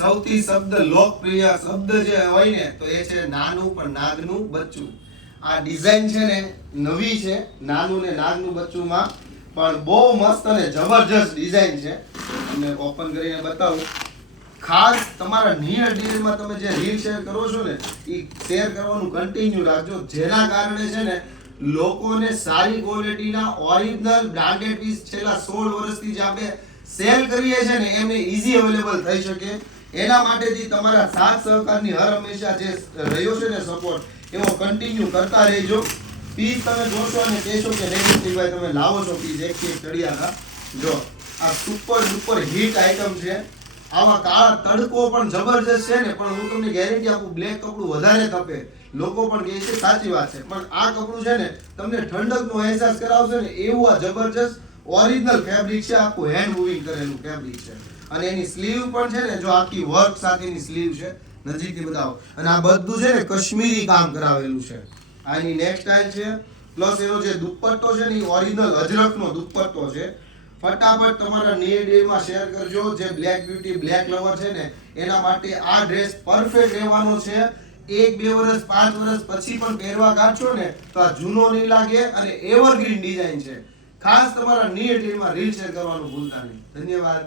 સૌથી શબ્દ લોકપ્રિય શબ્દ જે હોય ને તો એ છે નાનું પણ નાગનું બચ્ચું. આ ડિઝાઇન છે ને નવી છે, નાનું ને નાગનું બચ્ચુંમાં, પણ બહુ મસ્ત અને જબરજસ્ત ડિઝાઇન છે. તમને ઓપન કરીને બતાવું. ખાસ તમારા નિયર ડીલમાં તમે જે રીલ શેર કરો છો ને એ શેર કરવાનું કન્ટિન્યુ રાખજો, જેના કારણે છે ને લોકોને સારી ક્વોલિટીના ઓરિજિનલ બ્રાન્ડેડ પીસ છેલ્લા 16 વર્ષથી જે આપણે સેલ કરીએ છે ને એમને ઈઝી અવેલેબલ થઈ શકે. એના માટેથી તમારા સાથ સહકારની હર હંમેશા જે રહ્યો છે ને સપોર્ટ, એવો કન્ટિન્યુ કરતા રહેજો. પીસ તમે જોશો અને કહેશો કે રેગુલરભાઈ તમે લાવો છો પીસ એક ચડિયાના. જો આ સુપર ડુપર હિટ આઇટમ છે. આવા કાળા તડકો પણ જબરજસ્ત છે ને, પણ હું તમને ગેરંટી આપું બ્લેક કપડું વધારે તપે. લોકો પણ કહે છે સાચી વાત છે, પણ આ કપડું છે ને તમને ઠંડકનો અહેસાસ કરાવશે ને એવું આ જબરજસ્ત ઓરિજિનલ ફેબ્રિક છે. આખું હેન્ડ મૂવિંગ કરેલું ફેબ્રિક છે અને એની સ્લીવ પણ છે ને જો આખી વર્ક સાથેની સ્લીવ છે. નજીકથી બતાવો. અને આ બધું છે ને કાશ્મીરી કામ કરાવેલું છે. આની નેક સ્ટાઇલ છે, પ્લસ એનો જે દુપટ્ટો છે ને એ ઓરિજિનલ અજરકનો દુપટ્ટો છે. ફટાફટ તમારા નિયર ડેમાં શેર કરજો. જે બ્લેક બ્યુટી બ્લેક લવર છે ને એના માટે આ ડ્રેસ પરફેક્ટ રહેવાનો છે. 1-2 વર્ષ 5 વર્ષ પછી પણ પહેરવા કાઢશો ને તો આ જૂનો નહીં લાગે અને એવરગ્રીન ડિઝાઇન છે. ખાસ તમારા નિયર ડેમાં રીલ શેર કરવાનું ભૂલતા નહીં. ધન્યવાદ.